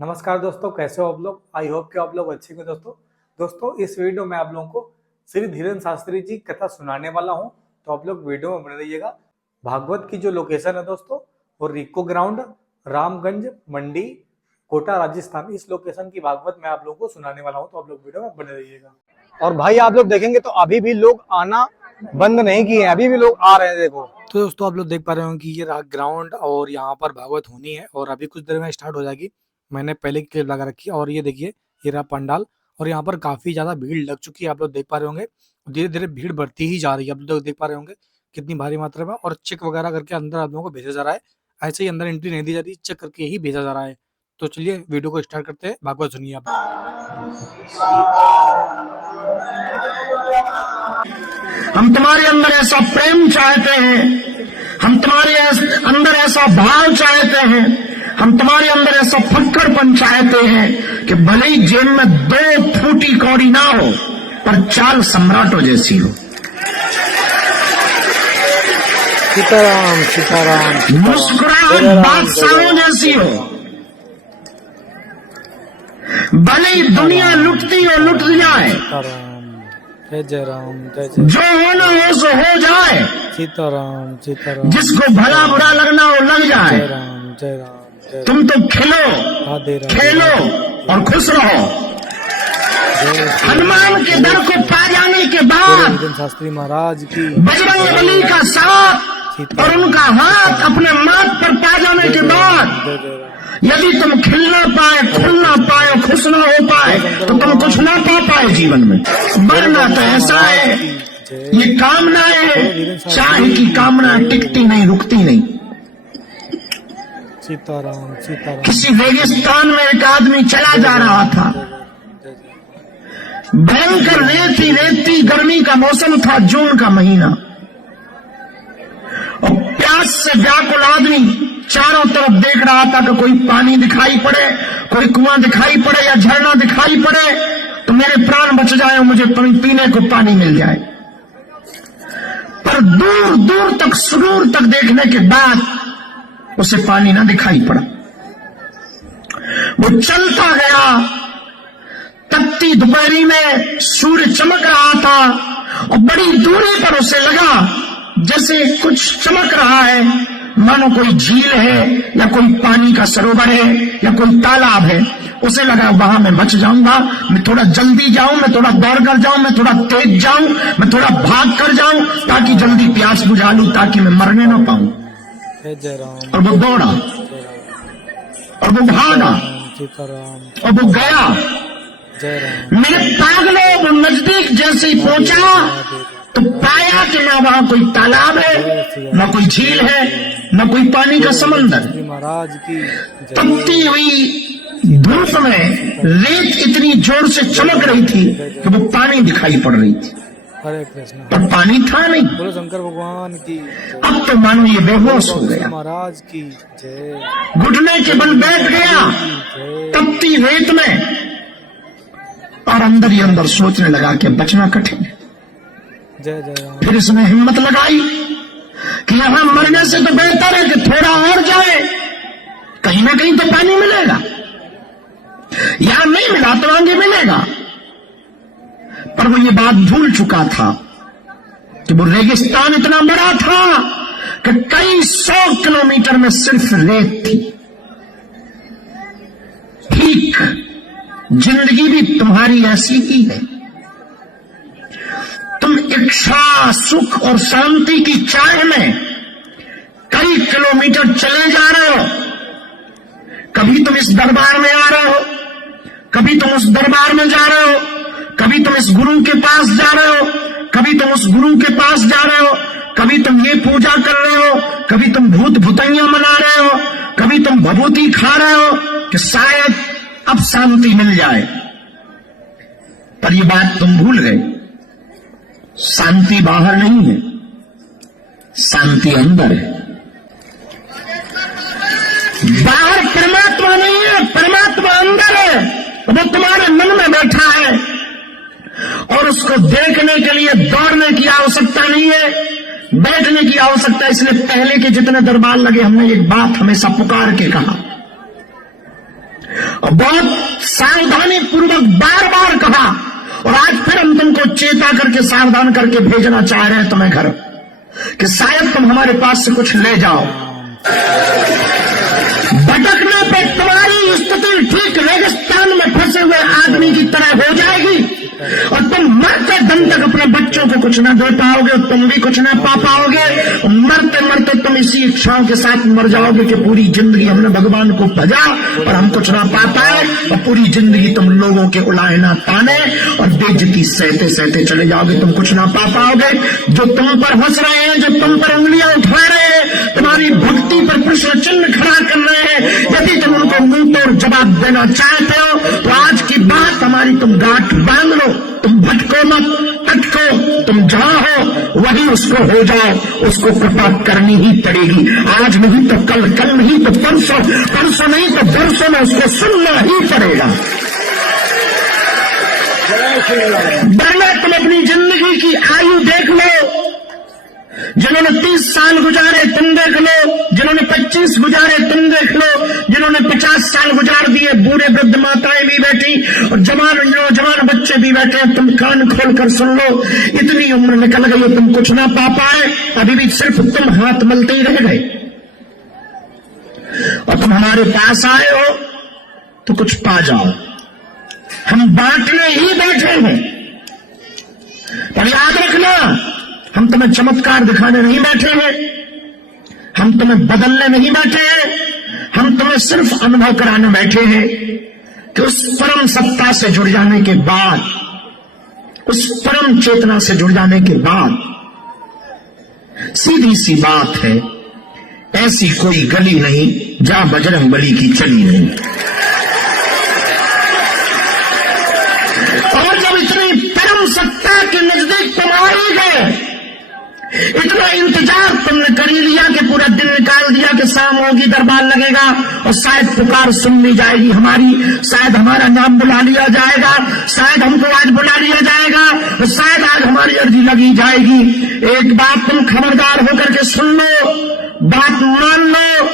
नमस्कार दोस्तों, कैसे हो आप लोग। आई होप कि आप लोग अच्छे हो। दोस्तों इस वीडियो में आप लोगों को श्री धीरेन्द्र शास्त्री जी कथा सुनाने वाला हूं, तो आप लोग वीडियो में बने रहिएगा। भागवत की जो लोकेशन है दोस्तों, वो रिको ग्राउंड, रामगंज मंडी, कोटा, राजस्थान। इस लोकेशन की भागवत मैं आप लोगों को सुनाने वाला हूँ, तो आप लोग वीडियो में बने रहिएगा। और भाई आप लोग देखेंगे तो अभी भी लोग आना बंद नहीं किए हैं, अभी भी लोग आ रहे हैं। देखो तो दोस्तों आप लोग देख पा रहे हो कि ये रहा ग्राउंड और यहाँ पर भागवत होनी है और अभी कुछ देर में स्टार्ट हो जाएगी। मैंने पहले की क्लिप लगा रखी है और ये देखिए ये रहा पंडाल और यहाँ पर काफी ज्यादा भीड़ लग चुकी है। आप लोग देख पा रहे होंगे धीरे धीरे भीड़ बढ़ती ही जा रही है। आप लोग देख पा रहे होंगे कितनी भारी मात्रा में, और चेक वगैरह करके अंदर आप लोगों को भेजा जा रहा है। ऐसे ही अंदर एंट्री नहीं दी जा रही, चेक करके ही भेजा जा रहा है। तो चलिए वीडियो को स्टार्ट करते हैं, भागवत सुनिए आप। हम तुम्हारे अंदर ऐसा प्रेम चाहते हैं, हम तुम्हारे अंदर ऐसा भाव चाहते हैं, हम तुम्हारे अंदर ऐसा फक्कड़पन चाहते हैं कि भले ही जेब में 2 फूटी कौड़ी ना हो पर चाल सम्राटों जैसी हो। सीताराम सीताराम, मुस्कुराहट बादशाहों जैसी हो। भले ही दुनिया लुटती हो लुट जाए, जय राम जो होना हो सो हो जाए। सीताराम सीताराम, जिसको भला बुरा लगना हो लग जाए। जय राम जय राम। तुम तो खेलो खेलो और खुश रहो। हनुमान के दर को पा जाने के बाद शास्त्री महाराज की, बजरंगबली का साथ और उनका हाथ अपने माथ पर पा जाने के बाद यदि तुम खिलना पाए, खुलना पाए, खुश ना हो पाए तो तुम कुछ ना पा पाए जीवन में। बनना तो ऐसा है, ये कामनाएं, चाहे की कामना टिकती नहीं, रुकती नहीं। सीताराम सीताराम। किसी रेगिस्तान में एक आदमी चला जा रहा था। भयंकर रेती गर्मी का मौसम था, जून का महीना, और प्यास से व्याकुल आदमी चारों तरफ देख रहा था कि कोई पानी दिखाई पड़े, कोई कुआं दिखाई पड़े या झरना दिखाई पड़े तो मेरे प्राण बच जाए और मुझे पीने को पानी मिल जाए। पर दूर दूर तक, सुदूर तक देखने के बाद उसे पानी ना दिखाई पड़ा। वो चलता गया। तपती दोपहरी में सूर्य चमक रहा था और बड़ी दूरी पर उसे लगा जैसे कुछ चमक रहा है, मानो कोई झील है या कोई पानी का सरोवर है या कोई तालाब है। उसे लगा वहां मैं बच जाऊंगा, मैं थोड़ा जल्दी जाऊं, मैं थोड़ा दौड़ कर जाऊं, मैं थोड़ा तेज जाऊं, मैं थोड़ा भाग कर जाऊं ताकि जल्दी प्यास बुझा लूं, ताकि मैं मरने ना पाऊं। और वो दौड़ा और वो भागा और वो गया। मेरे पागलों, वो नजदीक जैसे ही पहुंचा तो पाया कि ना वहां कोई तालाब है, न कोई झील है, न कोई पानी का समंदर। तपती हुई धूप में रेत इतनी जोर से चमक रही थी कि वो पानी दिखाई पड़ रही थी, हरे कृष्ण, पर पानी था नहीं। बोलो शंकर भगवान की। अब तो मानो ये बेहोश हो गया, महाराज की जय। घुटने के बल बैठ गया तपती रेत में और अंदर ही अंदर सोचने लगा कि बचना कठिन है। जय जय राम। फिर इसने हिम्मत लगाई कि यहां मरने से तो बेहतर है कि थोड़ा और जाए, कहीं ना कहीं तो पानी मिलेगा, यहां नहीं मिला तो आगे मिलेगा। पर वो ये बात भूल चुका था कि वो रेगिस्तान इतना बड़ा था कि कई 100 किलोमीटर में सिर्फ रेत थी। ठीक जिंदगी भी तुम्हारी ऐसी ही है। तुम इच्छा, सुख और शांति की चाह में कई किलोमीटर चले जा रहे हो। कभी तुम इस दरबार में आ रहे हो, कभी तुम उस दरबार में जा रहे हो, कभी तुम इस गुरु के पास जा रहे हो, कभी तुम उस गुरु के पास जा रहे हो, कभी तुम ये पूजा कर रहे हो, कभी तुम भूत भुतैया मना रहे हो, कभी तुम भभूति खा रहे हो कि शायद अब शांति मिल जाए। पर ये बात तुम भूल गए, शांति बाहर नहीं है, शांति अंदर है। बाहर परमात्मा नहीं है, परमात्मा अंदर है। वो तुम्हारे मन में बैठा है और उसको देखने के लिए दौड़ने की आवश्यकता नहीं है, बैठने की आवश्यकता। इसलिए पहले के जितने दरबार लगे हमने एक बात हमेशा पुकार के कहा, और बहुत सावधानी पूर्वक बार बार कहा, और आज फिर हम तुमको चेता करके सावधान करके भेजना चाह रहे हैं तुम्हें घर, कि शायद तुम हमारे पास से कुछ ले जाओ। भटकने पे तुम्हारी स्थिति ठीक रेगिस्तान में फंसे हुए आदमी की तरह हो जाएगी, और तुम मरते दम तक अपने बच्चों को कुछ ना दे पाओगे, तुम भी कुछ ना पा पाओगे। मरते मरते तुम इसी इच्छाओं के साथ मर जाओगे कि पूरी जिंदगी हमने भगवान को भजा और हम कुछ ना पा पाए, और पूरी जिंदगी तुम लोगों के उलाए ना ताने और बेइज्जती सहते सहते चले जाओगे, तुम कुछ ना पा पाओगे। जो तुम पर हंस रहे हैं, जो तुम पर उंगलियां उठा रहे हैं, तुम्हारी भक्ति पर प्रश्न चिन्ह खड़ा कर रहे हैं, यदि तुम उनको मुंह तोड़ जवाब देना चाहते हो तो आज की बात हमारी तुम गांठ बांध लो। तुम भटको मत, अटको, तुम जहां हो वहीं उसको हो जाओ, उसको कृपा करनी ही पड़ेगी। आज नहीं तो कल, कल नहीं तो परसों, परसों नहीं तो बरसों में उसको सुनना ही पड़ेगा। वरना तुम अपनी जिंदगी की आयु देख लो, जिन्होंने 30 साल गुजारे तुम देख लो, जिन्होंने 25 गुजारे तुम देख लो, जिन्होंने 50 साल गुजार दिए, बूढ़े वृद्ध माताएं भी बैठी और जवान नौजवान बच्चे भी बैठे। तुम कान खोल कर सुन लो, इतनी उम्र निकल गई है, तुम कुछ ना पा पाए, अभी भी सिर्फ तुम हाथ मलते ही रह गए, और तुम हमारे पास आए हो तो कुछ पा जाओ। हम बांटने ही बैठे हैं, पर याद रखना, हम तुम्हें चमत्कार दिखाने नहीं बैठे हैं, हम तुम्हें बदलने नहीं बैठे हैं, हम तुम्हें सिर्फ अनुभव कराने बैठे हैं कि उस परम सत्ता से जुड़ जाने के बाद, उस परम चेतना से जुड़ जाने के बाद, सीधी सी बात है, ऐसी कोई गली नहीं जहां बजरंग बली की चली नहीं। और जब इतनी परम सत्ता के नजदीक तुम आ ही गए, इतना इंतजार तुमने कर ही लिया कि पूरा दिन निकाल दिया कि शाम होगी, दरबार लगेगा और शायद पुकार सुन ली जाएगी हमारी, शायद हमारा नाम बुला लिया जाएगा, शायद हमको आज बुला लिया जाएगा, और शायद आज हमारी अर्जी लगी जाएगी। एक बात तुम खबरदार होकर के सुन लो, बात मान लो,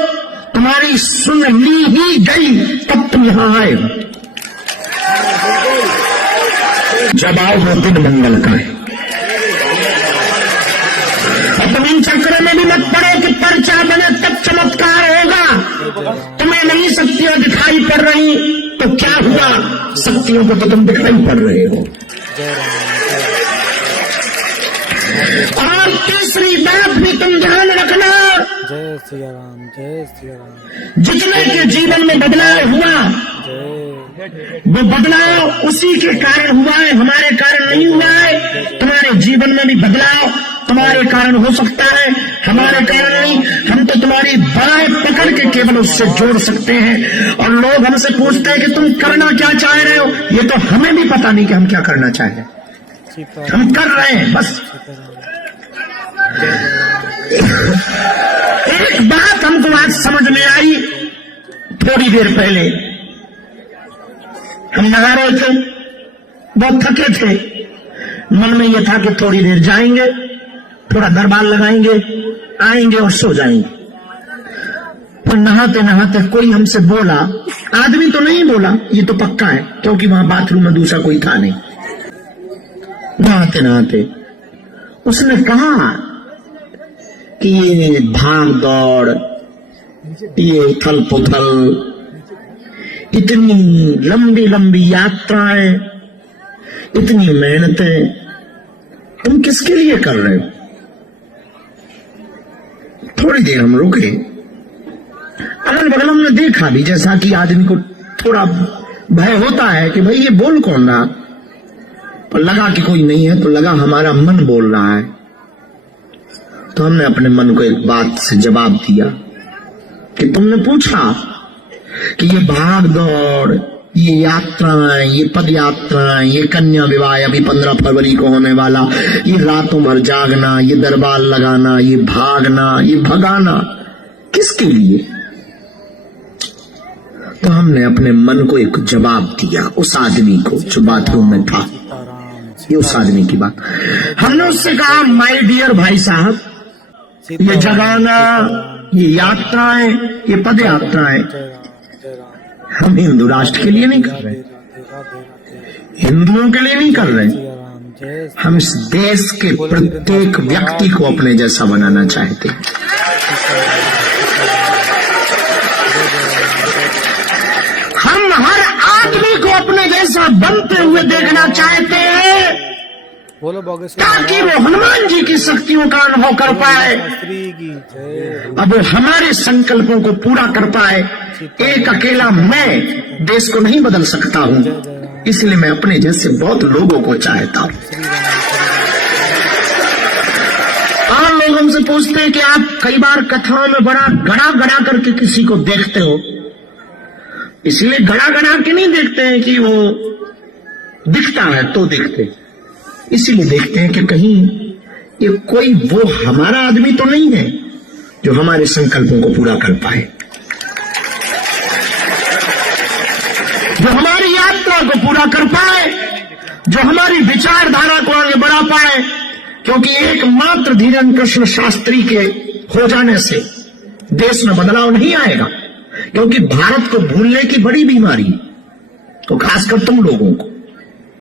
तुम्हारी सुन ली ही गई तब तुम यहां आए। जब आओ वो दिन मंगल का है, तुम इन चक्करों में भी मत पड़ो कि पर्चा बने तब चमत्कार होगा। तुम्हें नहीं शक्तियां दिखाई पड़ रही तो क्या हुआ, शक्तियों को तो तुम दिखाई पड़ रहे हो। और तीसरी बात भी तुम ध्यान रखना, जय सिया राम, जय सिया राम। जितने के जीवन में बदलाव हुआ, वो बदलाव उसी के कारण हुआ है, हमारे कारण नहीं हुआ है। तुम्हारे जीवन में भी बदलाव तुम्हारे कारण हो सकता है, हमारे कारण नहीं। हम तो तुम्हारी बाहें पकड़ के केवल उससे जोड़ सकते हैं। और लोग हमसे पूछते हैं कि तुम करना क्या चाह रहे हो, ये तो हमें भी पता नहीं कि हम क्या करना चाहें, हम कर रहे हैं बस। एक बात हमको आज समझ में आई, थोड़ी देर पहले हम नहा रहे थे, बहुत थके थे, मन में यह था कि थोड़ी देर जाएंगे, थोड़ा दरबार लगाएंगे, आएंगे और सो जाएंगे। पर नहाते नहाते कोई हमसे बोला, आदमी तो नहीं बोला, ये तो पक्का है क्योंकि वहां बाथरूम में दूसरा कोई था नहीं। नहाते नहाते उसने कहा कि ये भाग दौड़, ये उथल पुथल, इतनी लंबी लंबी यात्राएं, इतनी मेहनतें तुम किसके लिए कर रहे हो? थोड़ी देर हम रुके, अगल बगल हमने देखा भी, जैसा कि आदमी को थोड़ा भय होता है कि भाई ये बोल कौन रहा, पर लगा कि कोई नहीं है, तो लगा हमारा मन बोल रहा है। तो हमने अपने मन को एक बात से जवाब दिया कि तुमने पूछा कि ये भाग दौड़, ये यात्राएं, ये पद यात्राएं, ये कन्या विवाह अभी 15 फरवरी को होने वाला, ये रातों भर जागना, ये दरबार लगाना, ये भागना, ये भगाना, किसके लिए? तो हमने अपने मन को एक जवाब दिया, उस आदमी को जो बाथरूम में था, ये उस आदमी की बात। हमने उससे कहा, माय डियर भाई साहब, ये जगाना, ये यात्राएं, ये पद यात्राएं हम हिंदू राष्ट्र के लिए नहीं कर रहे, हिंदुओं के लिए नहीं कर रहे, हम इस देश के प्रत्येक व्यक्ति को अपने जैसा बनाना चाहते हैं। हम हर आदमी को अपने जैसा बनते हुए देखना चाहते हैं, बोलो बागेश्वर ताकि वो हनुमान जी की शक्तियों का अनुभव कर पाए, शास्त्री की जय। अब वो हमारे संकल्पों को पूरा कर पाए। एक अकेला मैं देश को नहीं बदल सकता हूँ, इसलिए मैं अपने जैसे बहुत लोगों को चाहता हूँ। और लोग हमसे पूछते हैं कि आप कई बार कथाओं में बड़ा गड़ा गड़ा करके किसी को देखते हो, इसलिए गड़ा गड़ा के नहीं देखते हैं कि वो दिखता है तो देखते, इसीलिए देखते हैं कि कहीं ये कोई वो हमारा आदमी तो नहीं है जो हमारे संकल्पों को पूरा कर पाए, जो हमारी यात्रा को पूरा कर पाए, जो हमारी विचारधारा को आगे बढ़ा पाए। क्योंकि एकमात्र धीरेन्द्र कृष्ण शास्त्री के हो जाने से देश में बदलाव नहीं आएगा, क्योंकि भारत को भूलने की बड़ी बीमारी है, तो खासकर तुम लोगों को।